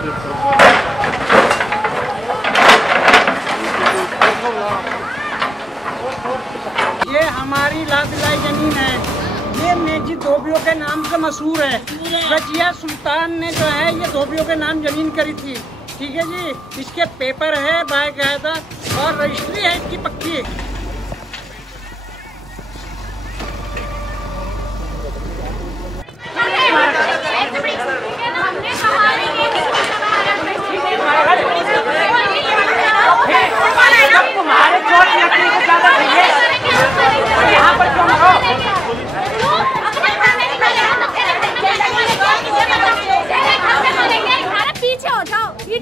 ये हमारी लादिलाई जमीन है, ये मेजी धोबियों के नाम से मशहूर है। रजिया सुल्तान ने जो है ये धोबियों के नाम जमीन करी थी, ठीक है जी। इसके पेपर है बाकायदा और रजिस्ट्री है इसकी पक्की।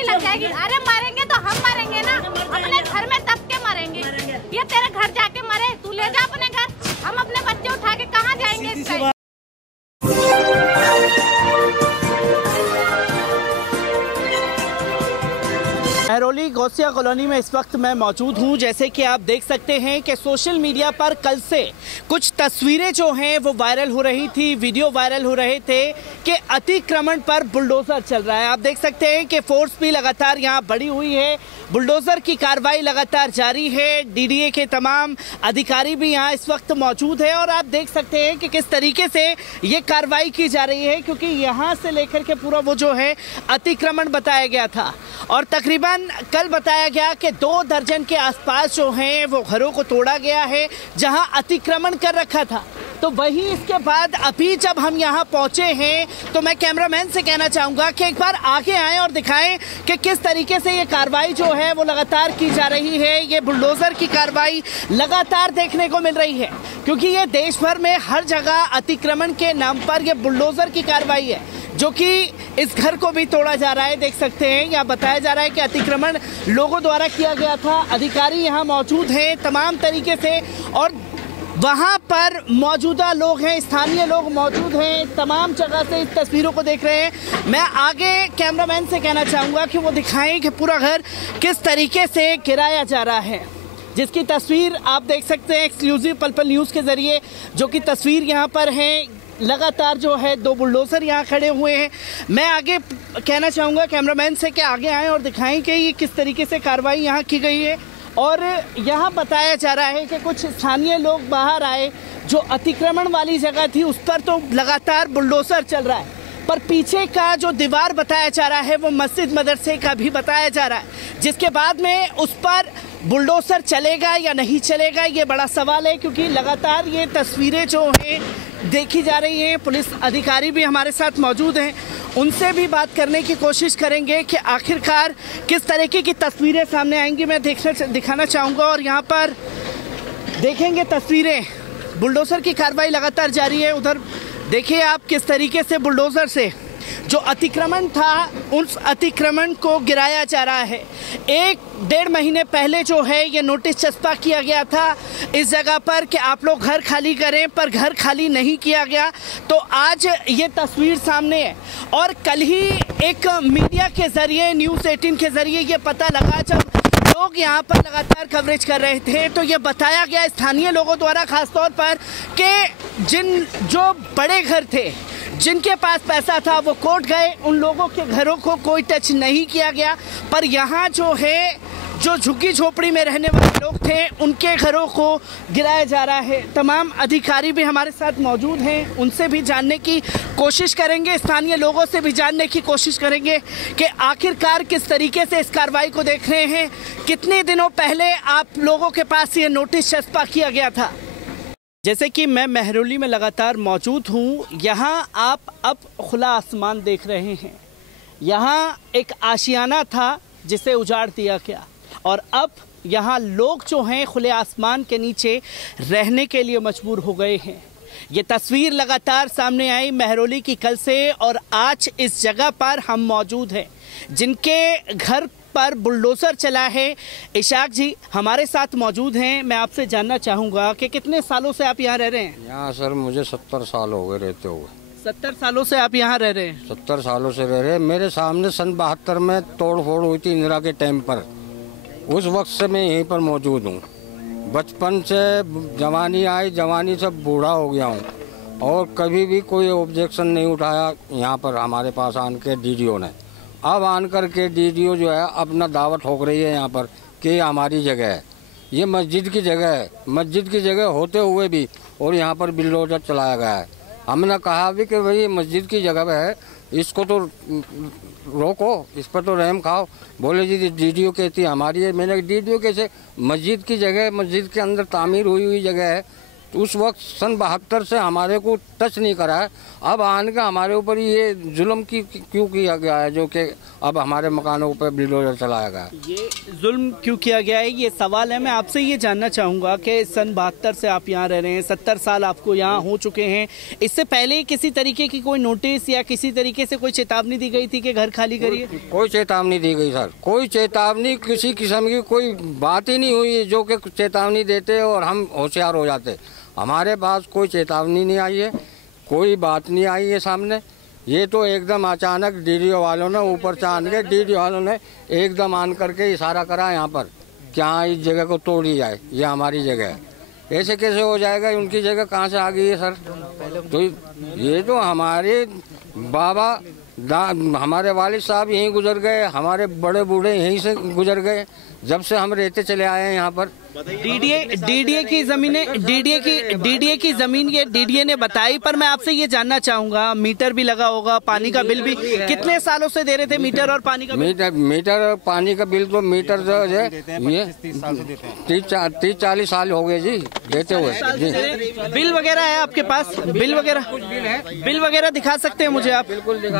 लग जाएगी। अरे मरेंगे तो हम मरेंगे ना, अपने घर में दब के मरेंगे। ये तेरे घर जाके मरे, तू ले जा अपने घर, हम अपने बच्चे उठा के कहाँ जाएंगे। महरौली गौसिया कॉलोनी में इस वक्त मैं मौजूद हूं। जैसे कि आप देख सकते हैं कि सोशल मीडिया पर कल से कुछ तस्वीरें जो हैं वो वायरल हो रही थी, वीडियो वायरल हो रहे थे कि अतिक्रमण पर बुलडोजर चल रहा है। आप देख सकते हैं कि फोर्स भी लगातार यहां बढ़ी हुई है, बुलडोजर की कार्रवाई लगातार जारी है। डीडीए के तमाम अधिकारी भी यहां इस वक्त मौजूद है और आप देख सकते हैं कि किस तरीके से ये कार्रवाई की जा रही है, क्योंकि यहाँ से लेकर के पूरा वो जो है अतिक्रमण बताया गया था और तकरीबन कल बताया गया कि 2 दर्जन के आसपास जो हैं वो घरों को तोड़ा गया है जहां अतिक्रमण कर रखा था। तो वही इसके बाद अभी जब हम यहां पहुंचे हैं तो मैं कैमरामैन से कहना चाहूँगा कि एक बार आगे आएँ और दिखाएं कि किस तरीके से ये कार्रवाई जो है वो लगातार की जा रही है। ये बुलडोज़र की कार्रवाई लगातार देखने को मिल रही है, क्योंकि ये देश भर में हर जगह अतिक्रमण के नाम पर ये बुलडोज़र की कार्रवाई है, जो कि इस घर को भी तोड़ा जा रहा है। देख सकते हैं यहाँ बताया जा रहा है कि अतिक्रमण लोगों द्वारा किया गया था। अधिकारी यहाँ मौजूद हैं तमाम तरीके से और वहाँ पर मौजूदा लोग हैं, स्थानीय लोग मौजूद हैं, तमाम जगह से इस तस्वीरों को देख रहे हैं। मैं आगे कैमरामैन से कहना चाहूँगा कि वो दिखाएं कि पूरा घर किस तरीके से गिराया जा रहा है, जिसकी तस्वीर आप देख सकते हैं एक्सक्लूसिव पल न्यूज़ के ज़रिए, जो कि तस्वीर यहाँ पर है। लगातार जो है 2 बुलडोज़र यहाँ खड़े हुए हैं। मैं आगे कहना चाहूँगा कैमरामैन से कि आगे आएँ और दिखाएं कि ये किस तरीके से कार्रवाई यहाँ की गई है। और यहाँ बताया जा रहा है कि कुछ स्थानीय लोग बाहर आए, जो अतिक्रमण वाली जगह थी उस पर तो लगातार बुलडोज़र चल रहा है, पर पीछे का जो दीवार बताया जा रहा है वो मस्जिद मदरसे का भी बताया जा रहा है, जिसके बाद में उस पर बुलडोज़र चलेगा या नहीं चलेगा ये बड़ा सवाल है, क्योंकि लगातार ये तस्वीरें जो हैं देखी जा रही हैं। पुलिस अधिकारी भी हमारे साथ मौजूद हैं, उनसे भी बात करने की कोशिश करेंगे कि आखिरकार किस तरीके की तस्वीरें सामने आएंगी। मैं दिखाना चाहूँगा और यहाँ पर देखेंगे तस्वीरें। बुलडोज़र की कार्रवाई लगातार जारी है। उधर देखिए आप किस तरीके से बुलडोज़र से जो अतिक्रमण था उस अतिक्रमण को गिराया जा रहा है। 1-1.5 महीने पहले जो है ये नोटिस चस्पा किया गया था इस जगह पर कि आप लोग घर खाली करें, पर घर खाली नहीं किया गया। तो आज ये तस्वीर सामने है और कल ही एक मीडिया के ज़रिए न्यूज़ 18 के ज़रिए ये पता लगा, जब लोग यहाँ पर लगातार कवरेज कर रहे थे तो ये बताया गया स्थानीय लोगों द्वारा खासतौर पर कि जो बड़े घर थे, जिनके पास पैसा था वो कोर्ट गए, उन लोगों के घरों को कोई टच नहीं किया गया। पर यहाँ जो है जो झुग्गी झोपड़ी में रहने वाले लोग थे उनके घरों को गिराया जा रहा है। तमाम अधिकारी भी हमारे साथ मौजूद हैं, उनसे भी जानने की कोशिश करेंगे, स्थानीय लोगों से भी जानने की कोशिश करेंगे कि आखिरकार किस तरीके से इस कार्रवाई को देख रहे हैं। कितने दिनों पहले आप लोगों के पास ये नोटिस चस्पा किया गया था। जैसे कि मैं महरौली में लगातार मौजूद हूँ, यहाँ आप अब खुला आसमान देख रहे हैं। यहाँ एक आशियाना था जिसे उजाड़ दिया गया और अब यहाँ लोग जो हैं खुले आसमान के नीचे रहने के लिए मजबूर हो गए हैं। ये तस्वीर लगातार सामने आई महरौली की कल से और आज इस जगह पर हम मौजूद हैं जिनके घर पर बुलडोज़र चला है। इशाक जी हमारे साथ मौजूद हैं। मैं आपसे जानना चाहूँगा कि कितने सालों से आप यहाँ रह रहे हैं? यहाँ सर मुझे 70 साल हो गए रहते हुए। 70 सालों से आप यहाँ रह रहे हैं? 70 सालों से रह रहे हैं। मेरे सामने सन 72 में तोड़ फोड़ हुई थी इंदिरा के टाइम पर, उस वक्त से मैं यहीं पर मौजूद हूँ। बचपन से जवानी आई, जवानी से बूढ़ा हो गया हूँ और कभी भी कोई ऑब्जेक्शन नहीं उठाया यहाँ पर हमारे पास आन के डीडीओ ने। अब आन करके डीडीओ जो है अपना दावा ठोक रही है यहाँ पर कि हमारी जगह है, ये मस्जिद की जगह है। मस्जिद की जगह होते हुए भी और यहाँ पर बिल्डोजर चलाया गया है। हमने कहा भी कि भाई मस्जिद की जगह है, इसको तो रोको, इस पर तो रहम खाओ। बोले जी डीडीओ कहती है हमारी है। मैंने डीडीओ कैसे, मस्जिद की जगह, मस्जिद के अंदर तामीर हुई जगह है। तो उस वक्त सन 72 से हमारे को टच नहीं करा है। अब आने का हमारे ऊपर ये जुल्म क्यों किया गया है, जो कि अब हमारे मकानों पर बिल्डोजर चलाया गया है। ये जुल्म क्यों किया गया है, ये सवाल है। मैं आपसे ये जानना चाहूँगा कि सन 72 से आप यहाँ रह रहे हैं, 70 साल आपको यहाँ हो चुके हैं। इससे पहले किसी तरीके की कोई नोटिस या किसी तरीके से कोई चेतावनी दी गई थी कि घर खाली करिए? कोई चेतावनी दी गई सर, कोई चेतावनी किसी किस्म की कोई बात ही नहीं हुई जो कि चेतावनी देते और हम होशियार हो जाते। हमारे पास कोई चेतावनी नहीं आई है, कोई बात नहीं आई है सामने। ये तो एकदम अचानक डीडीओ वालों ने ऊपर से आन के डीडीओ वालों ने एकदम आन करके इशारा करा यहाँ पर कि हाँ इस जगह को तोड़ी जाए, ये हमारी जगह है। ऐसे कैसे हो जाएगा, उनकी जगह कहाँ से आ गई है सर? तो ये तो हमारे बाबा हमारे वालिद साहब यहीं गुजर गए, हमारे बड़े बूढ़े यहीं से गुजर गए, जब से हम रहते चले आए हैं यहाँ पर। डीडीए की जमीन ये डीडीए ने बताई, पर मैं आपसे ये जानना चाहूंगा, मीटर भी लगा होगा, पानी का बिल भी कितने सालों से दे रहे थे? मीटर और पानी का मीटर और पानी का बिल तो मीटर जो है ये 30-40 साल हो गए जी देते हुए जी। बिल वगैरह है आपके पास? बिल वगैरह दिखा सकते हैं मुझे आप?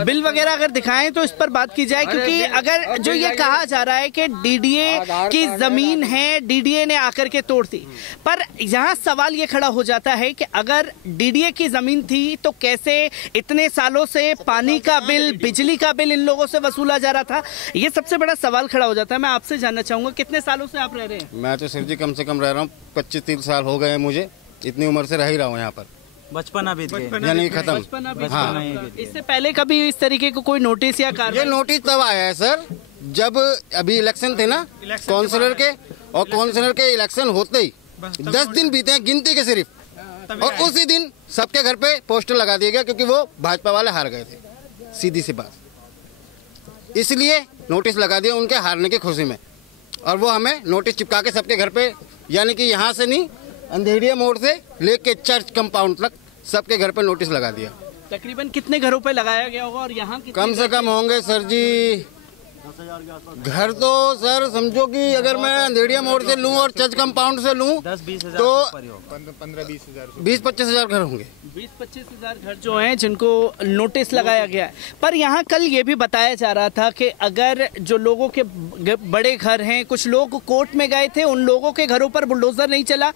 बिल वगैरह अगर दिखाएं तो इस पर बात की जाए, क्योंकि अगर जो ये कहा जा रहा है कि डीडीए की जमीन है, डीडीए ने आकर के तोड़ दी, पर यहाँ सवाल ये खड़ा हो जाता है कि अगर डीडीए की जमीन थी तो कैसे इतने सालों से पानी का बिल, बिजली का बिल इन लोगों से वसूला जा रहा था? ये सबसे बड़ा सवाल खड़ा हो जाता है। मैं आपसे जानना चाहूंगा कितने सालों से आप रह रहे हैं? मैं तो सर जी कम से कम रह रहा हूँ, 25-30 साल हो गए मुझे, इतनी उम्र से रह ही रहा हूँ यहाँ पर। बचपना बीत गया यानी खत्म। हाँ, इससे पहले कभी इस तरीके को कोई नोटिस या कार्रवाई? ये नोटिस तब आया है सर जब अभी इलेक्शन थे ना काउंसलर के, और काउंसलर के इलेक्शन होते ही 10 दिन बीते हैं गिनती के सिर्फ, और उसी दिन सबके घर पे पोस्टर लगा दिया गया, क्योंकि वो भाजपा वाले हार गए थे, सीधी सी बात। इसलिए नोटिस लगा दिया उनके हारने की खुशी में, और वो हमें नोटिस चिपका के सबके घर पे, यानी कि यहाँ से नहीं, अंधेरिया मोड़ से लेके चर्च कंपाउंड तक सबके घर पे नोटिस लगा दिया। तकरीबन कितने घरों पे लगाया गया होगा? और यहाँ कम से कम होंगे सर जी घर तो सर समझो कि अगर मैं अंधेरिया मोड़ से लूं और चर्च कंपाउंड से लूं 10-20 हज़ार तो 20-25 हज़ार घर होंगे। 20-25 हज़ार घर जो हैं जिनको नोटिस लगाया गया है। पर यहाँ कल ये भी बताया जा रहा था कि अगर जो लोगों के बड़े घर हैं, कुछ लोग कोर्ट में गए थे, उन लोगों के घरों पर बुलडोजर नहीं चला,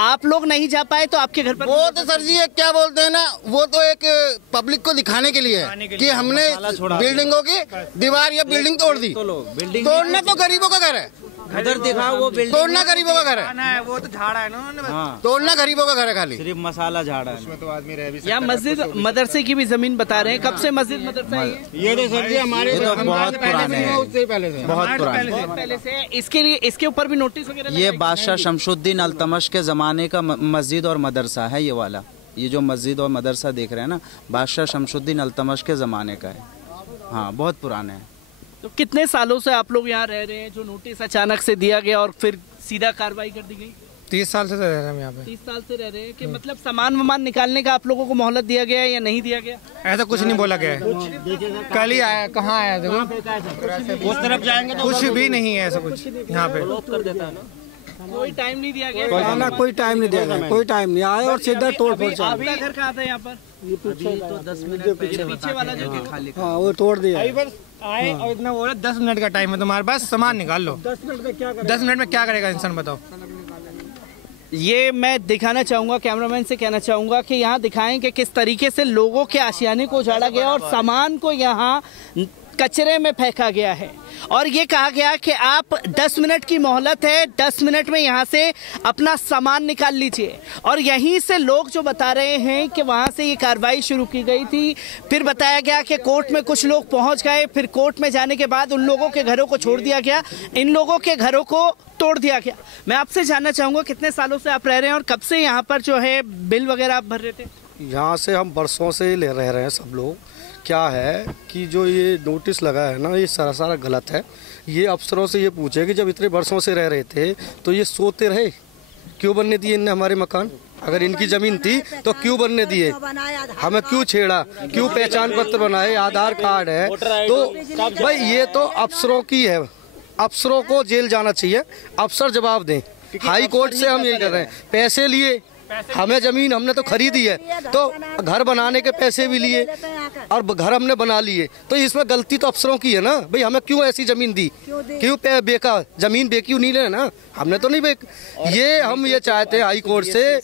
आप लोग नहीं जा पाए तो आपके घर पर? वो तो सर जी क्या बोलते हैं ना, वो तो एक पब्लिक को दिखाने के लिए है कि हमने बिल्डिंगों की दीवार या बिल्डिंग तोड़ दी। तोड़ना तो गरीबों का घर है, उधर दिखा वो बिल्डिंग, तोड़ना गरीबों का घर है, वो तो झाड़ा है ना उन्होंने, हाँ। तोड़ना गरीबों का घर है, खाली सिर्फ मसाला झाड़ा है, उसमें तो आदमी रह भी सकता है। या मस्जिद मदरसे की भी जमीन बता रहे हैं, कब से मस्जिद मदरसा है ये तो सर जी हमारे तो बहुत पुराने हैं, उससे पहले से, बहुत पहले से। इसके लिए इसके ऊपर भी नोटिस वगैरह? ये बादशाह शमशुद्दीन अल्तमश के ज़माने का मस्जिद और मदरसा है ये वाला। ये जो मस्जिद और मदरसा देख रहे हैं ना, बादशाह शमशुद्दीन अल्तमश के ज़माने का है। हाँ, बहुत पुराने हैं। तो कितने सालों से आप लोग यहाँ रह रहे हैं, जो नोटिस अचानक से दिया गया और फिर सीधा कार्रवाई कर दी गई? 30 साल से रह रहे हैं हम यहाँ पे। 30 साल से रह रहे हैं कि मतलब सामान निकालने का आप लोगों को मोहलत दिया गया है या नहीं दिया गया? ऐसा कुछ नहीं बोला गया है। कल ही आया, कहाँ आया देखो, उस तरफ जाएंगे तो कुछ भी नहीं है ऐसा कुछ यहाँ पे। कोई टाइम नहीं दिया गया? ना कोई टाइम नहीं दिया गया, कोई टाइम नहीं आया और सीधा तोड़ फोड़ चला। आपका घर कहाँ था यहाँ पर? तो 10 मिनट पीछे वाला जो खाली, हाँ वो तोड़ दिया। आए और इतना बोला 10 मिनट का टाइम है तुम्हारे पास, सामान निकाल लो। 10 मिनट में क्या करेगा इंसान बताओ? ये मैं दिखाना चाहूँगा, कैमरामैन से कहना चाहूँगा कि यहाँ दिखाएं कि किस तरीके से लोगों के आशियाने को उजाड़ा गया और सामान को यहाँ कचरे में फेंका गया है, और ये कहा गया कि आप 10 मिनट की मोहलत है, 10 मिनट में यहाँ से अपना सामान निकाल लीजिए। और यहीं से लोग जो बता रहे हैं कि वहाँ से ये कार्रवाई शुरू की गई थी, फिर बताया गया कि कोर्ट में कुछ लोग पहुँच गए, फिर कोर्ट में जाने के बाद उन लोगों के घरों को छोड़ दिया गया, इन लोगों के घरों को तोड़ दिया गया। मैं आपसे जानना चाहूँगा कितने सालों से आप रह रहे हैं और कब से यहाँ पर जो है बिल वगैरह आप भर रहे थे? यहाँ से हम बरसों से ले रह रहे हैं सब लोग, क्या है कि जो ये नोटिस लगा है ना, ये सारा गलत है। ये अफसरों से ये पूछे कि जब इतने वर्षों से रह रहे थे तो ये सोते रहे, क्यों बनने दिए इनने हमारे मकान? अगर इनकी ज़मीन थी तो क्यों बनने दिए? हमें क्यों छेड़ा? क्यों पहचान पत्र बनाए? आधार कार्ड है तो भाई ये तो अफसरों की है, अफसरों को जेल जाना चाहिए, अफसर जवाब दें। हाई कोर्ट से हम यही कर रहे हैं, पैसे लिए, हमें ज़मीन हमने तो खरीदी है, तो घर बनाने के पैसे भी लिए और घर हमने बना लिए, तो इसमें गलती तो अफसरों की है ना। भाई हमें क्यों ऐसी ज़मीन दी? क्यों बेका? ज़मीन बेकी नहीं ले ना, हमने तो नहीं बेक। ये हम ये चाहते हैं हाई कोर्ट से,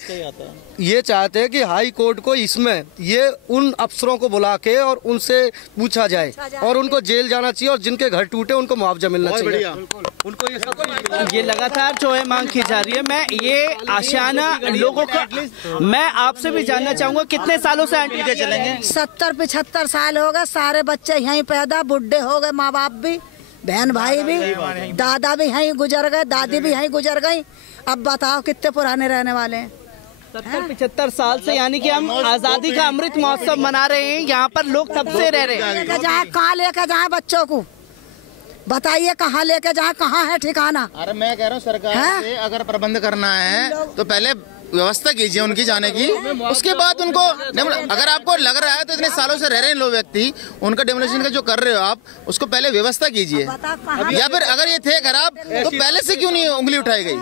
ये चाहते हैं कि हाई कोर्ट को इसमें ये उन अफसरों को बुला के और उनसे पूछा जाए और उनको जेल जाना चाहिए, और जिनके घर टूटे उनको मुआवजा मिलना चाहिए। उनको ये लगातार जो है मांग की जा रही है। मैं ये आशियाना लोगों का, मैं आपसे भी जानना चाहूंगा कितने सालों से आंटी के चलेंगे? 70-75 साल हो गए, सारे बच्चे यहीं पैदा, बुढ़े हो गए, माँ बाप भी, बहन भाई भी, दादा भी यहीं गुजर गए, दादी भी यहीं गुजर गई। अब बताओ कितने पुराने रहने वाले हैं? 70-75 साल से, यानी कि हम आजादी का अमृत महोत्सव मना रहे हैं, यहाँ पर लोग तब से रह रहे हैं। कहाँ लेके जाए बच्चों को? बताइए कहाँ लेके जाए, कहाँ है ठिकाना? अरे मैं कह रहा हूँ सरकार से अगर प्रबंध करना है तो पहले व्यवस्था कीजिए उनकी जाने की, उसके बाद उनको, अगर आपको लग रहा है तो इतने सालों से रह रहे हैं लोग व्यक्ति, उनका डेमोलिशन का जो कर रहे हो आप, उसको पहले व्यवस्था कीजिए। या फिर अगर ये थे खराब तो पहले से क्यों नहीं उंगली उठाई गई?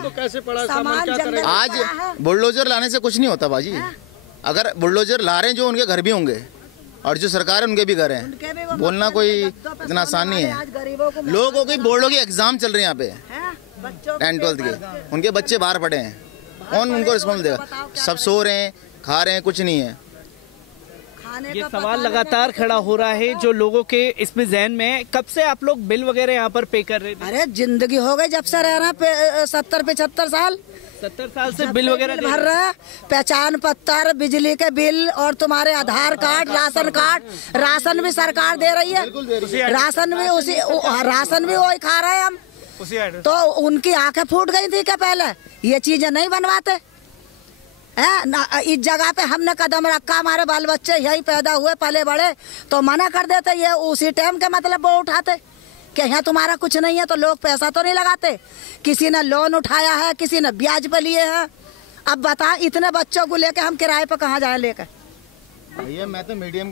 आज बुलडोजर लाने से कुछ नहीं होता बाजी। अगर बुलडोजर ला रहे हैं जो उनके घर भी होंगे और जो सरकार है उनके भी घर हैं, बोलना कोई इतना आसान नहीं है। लोगों की बोर्डों के एग्जाम चल रहे हैं यहाँ पे 10-12 के, उनके बच्चे बाहर पड़े हैं, कौन उनको रिस्पॉन्स देगा? सब सो रहे हैं, खा रहे हैं, कुछ नहीं है। ये सवाल लगातार खड़ा हो रहा है जो लोगों के इसमें जहन में। कब से आप लोग बिल वगैरह यहाँ पर पे कर रहे थे? अरे जिंदगी हो गई जब से रह रहे हैं, 70-75 साल, 70 साल से बिल वगैरह भर रहे हैं। पहचान पत्र, बिजली के बिल और तुम्हारे आधार कार्ड, राशन कार्ड, राशन भी सरकार दे रही है, राशन भी वही खा रहे हैं हम। तो उनकी आंखें फूट गई थी क्या पहले? ये चीजें नहीं बनवाते हैं। इस जगह पे हमने कदम रखा, हमारे बाल बच्चे यही पैदा हुए, पले बड़े, तो मना कर देते, ये उसी टाइम के मतलब वो उठाते कि यहाँ तुम्हारा कुछ नहीं है, तो लोग पैसा तो नहीं लगाते। किसी ने लोन उठाया है, किसी ने ब्याज पे लिए हैं। अब बता, इतने बच्चों को लेके हम किराए पे कहाँ जाए लेकर? भैया मैं तो मीडिया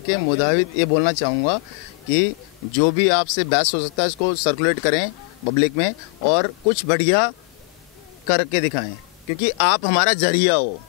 के मुताबिक ये बोलना चाहूँगा कि जो भी आपसे बहस हो सकता है इसको सर्कुलेट करें पब्लिक में और कुछ बढ़िया करके दिखाएं, क्योंकि आप हमारा जरिया हो,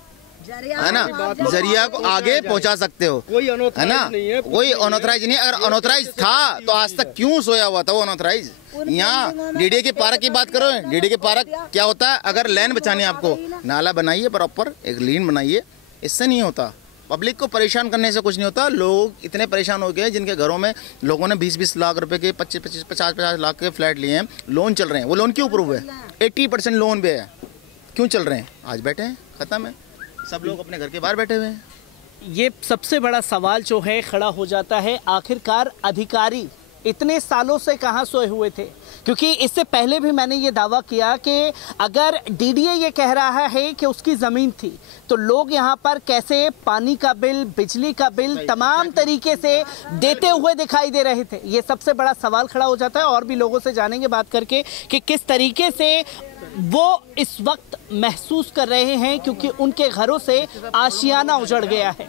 है ना, जरिया को आगे पहुंचा सकते हो, है ना। कोई अनऑथराइज नहीं, अगर अनऑथराइज था तो आज तक क्यों सोया हुआ था वो अनऑथराइज? यहाँ डीडी के पार्क की बात करो, डीडी के पार्क क्या होता है? अगर लैंड बचानी है आपको, नाला बनाइए प्रॉपर, एक लेन बनाइए, इससे नहीं होता। पब्लिक को परेशान करने से कुछ नहीं होता। लोग इतने परेशान हो गए जिनके घरों में लोगों ने 20-20 लाख रुपए के, 25-50 लाख के फ्लैट लिए हैं, लोन चल रहे हैं। वो लोन क्यों अप्रूव है? 80% लोन पे है, क्यों चल रहे हैं? आज बैठे हैं, खत्म है, सब लोग अपने घर के बाहर बैठे हुए हैं। ये सबसे बड़ा सवाल जो है खड़ा हो जाता है, आखिरकार अधिकारी इतने सालों से कहाँ सोए हुए थे? क्योंकि इससे पहले भी मैंने ये दावा किया कि अगर डीडीए ये कह रहा है कि उसकी ज़मीन थी, तो लोग यहाँ पर कैसे पानी का बिल, बिजली का बिल तमाम तरीके से देते हुए दिखाई दे रहे थे? ये सबसे बड़ा सवाल खड़ा हो जाता है। और भी लोगों से जानेंगे बात करके कि किस तरीके से वो इस वक्त महसूस कर रहे हैं, क्योंकि उनके घरों से आशियाना उजड़ गया है।